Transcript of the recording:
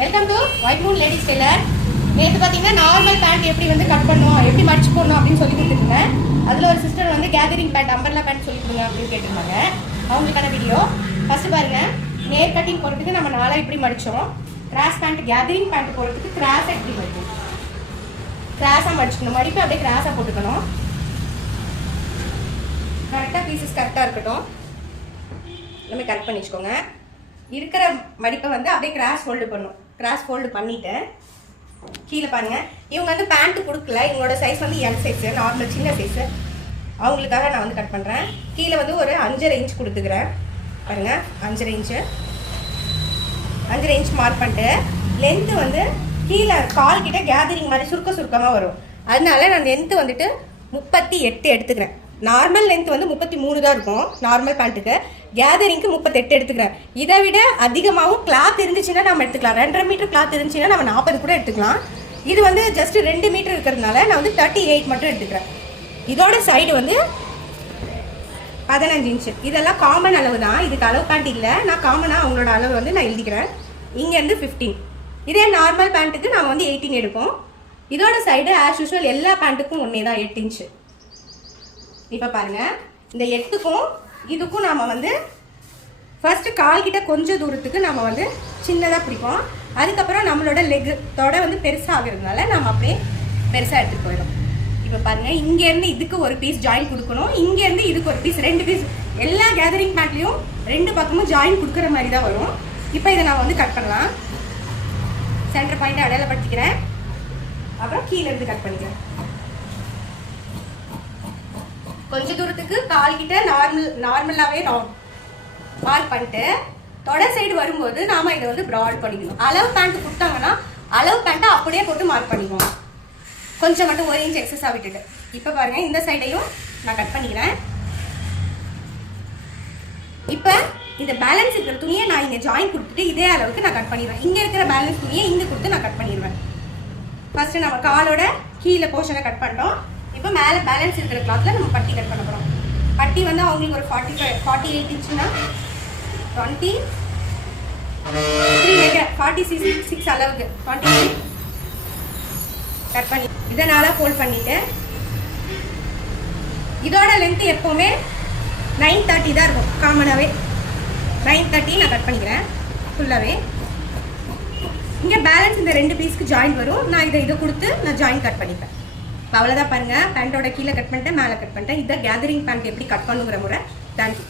Welcome to white Moon ladies Taylor. நேற்று பார்த்தீங்கன்னா normal pant எப்படி வந்து கட் பண்ணணும், எப்படி மடிச்சு போடணும் அப்படின்னு சொல்லி கொடுத்துருந்தேன். அதில் ஒரு சிஸ்டர் வந்து கேதரிங் பேண்ட், அம்பர்லா பேண்ட் சொல்லி கொடுங்க அப்படின்னு கேட்டிருந்தாங்க. அவங்களுக்கான வீடியோ ஃபஸ்ட்டு பாருங்கள். நேர் கட்டிங் போகிறதுக்கு நம்ம நாளாக இப்படி மடித்தோம். கிராஸ் பேண்ட், கேதரிங் பேண்ட் போகிறதுக்கு கிராஸாக எப்படி மடிக்கணும், கிராஸாக மடிச்சுக்கணும். மடிப்பு அப்படியே கிராஸாக போட்டுக்கணும். கரெக்டாக பீசஸ் கரெக்டாக இருக்கட்டும். எல்லாமே கரெக்ட் பண்ணி வச்சுக்கோங்க. இருக்கிற மடிப்பை வந்து அப்படியே கிராஸ் ஃபோல்டு பண்ணணும். கிராஸ் ஃபோல்டு பண்ணிவிட்டு கீழே பாருங்கள். இவங்க வந்து பேண்ட்டு கொடுக்கல, இவங்களோட சைஸ் வந்து எல் சைஸு, நார்மல் சின்ன சைஸு. அவங்களுக்காக நான் வந்து கட் பண்ணுறேன். கீழே வந்து ஒரு 5.5 இன்ச் கொடுத்துக்கிறேன். பாருங்கள், 5.5 இன்ச் மார்க் பண்ணிட்டு லென்த்து வந்து கீழே கால் கிட்ட கேதரிங் மாதிரி சுருக்கமாக வரும். அதனால நான் லென்த்து வந்துட்டு 38 எடுத்துக்கிறேன். நார்மல் லென்த் வந்து 33 தான் இருக்கும் நார்மல் பேண்ட்டுக்கு. கேதரிங்க்கு 38 எடுத்துக்கிறேன். இதை விட அதிகமாகவும் கிளாத் இருந்துச்சுன்னா நம்ம எடுத்துக்கலாம். 2.5 மீட்டர் கிளாத் இருந்துச்சுன்னா நம்ம 40 கூட எடுத்துக்கலாம். இது வந்து ஜஸ்ட் 2 மீட்டர் இருக்கிறதுனால நான் வந்து 38 மட்டும் எடுத்துக்கிறேன். இதோட சைடு வந்து 15 இன்ச்சு. இதெல்லாம் காமன் அளவு தான், இதுக்கு அளவு பேண்ட் இல்லை. நான் காமனாக அவங்களோட அளவு வந்து நான் எழுதிக்கிறேன். இங்கேருந்து 15. இதே நார்மல் பேண்ட்டுக்கு நம்ம வந்து 18 எடுப்போம். இதோட சைடு ஆஸ் யூஸ்வல் எல்லா பேண்ட்டுக்கும் ஒன்றே தான், 8 இன்ச்சு. இப்போ பாருங்கள், இந்த 8க்கும் இதுக்கும் நாம் வந்து ஃபஸ்ட்டு கால்கிட்ட கொஞ்சம் தூரத்துக்கு நம்ம வந்து சின்னதாக பிடிப்போம். அதுக்கப்புறம் நம்மளோட லெக்கு தொடை வந்து பெருசாக ஆகிறதுனால நம்ம அப்படியே பெருசாக எடுத்துகிட்டு போயிடும். இப்போ பாருங்கள், இங்கேருந்து இதுக்கு ஒரு பீஸ் ஜாயின் கொடுக்கணும், இங்கேருந்து இதுக்கு ஒரு பீஸ், 2 பீஸ். எல்லா கேதரிங் பேண்ட்லேயும் 2 பக்கமும் ஜாயின் கொடுக்குற மாதிரி தான் வரும். இப்போ இதை நான் வந்து கட் பண்ணலாம். சென்டர் பாயிண்ட் அடையாளப்படுத்திக்கிறேன். அப்புறம் கீழே இருந்து கட் பண்ணிக்கிறேன். கொஞ்சம் தூரத்துக்கு கால்கிட்ட நார்மலாகவே மார்க் பண்ணிட்டு தொடை சைடு வரும்போது நாம் இதை வந்து ப்ராட் பண்ணிக்கணும். அளவு பேண்ட் கொடுத்தாங்கன்னா அளவு பேண்ட்டை அப்படியே போட்டு மார்க் பண்ணிக்குவோம். கொஞ்சம் மட்டும் 1 இன்ச் எக்ஸஸாக விட்டுட்டு. இப்போ பாருங்கள், இந்த சைடையும் நான் கட் பண்ணிக்கிறேன். இப்போ இந்த பேலன்ஸ் இருக்கிற துணியை நான் இங்கே ஜாயின் கொடுத்துட்டு இதே அளவுக்கு நான் கட் பண்ணிடுவேன். இங்கே இருக்கிற பேலன்ஸ் துணியை இங்கே கொடுத்து நான் கட் பண்ணிடுவேன். ஃபஸ்ட்டு நம்ம காலோட கீழே போர்ஷனை கட் பண்ணிட்டோம். இப்போ மேலே பேலன்ஸ் இருக்கிற கிளாத்தில் நம்ம பட்டி கட் பண்ண போகிறோம். பட்டி வந்து அவங்களுக்கு ஒரு 48 இன்ச்சுன்னா 46 அளவுக்கு 43 கட் பண்ணி இதனால் ஃபோல்ட் பண்ணிவிட்டு இதோட லென்த்து எப்போவுமே 930 தான் இருக்கும். காமனாகவே 930 நான் கட் பண்ணிக்கிறேன் ஃபுல்லாகவே. இங்கே பேலன்ஸ் இந்த 2 பீஸ்க்கு ஜாயின் வரும். நான் இதை கொடுத்து நான் ஜாயின் கட் பண்ணிப்பேன். அவ்வளோதான். பாருங்கள், பேண்ட்டோட கீழே கட் பண்ணிட்டேன், மேலே கட் பண்ணிட்டேன். இதை கேதரிங் பேண்ட் எப்படி கட் பண்ணுங்கிற முறை. தேங்க்யூ.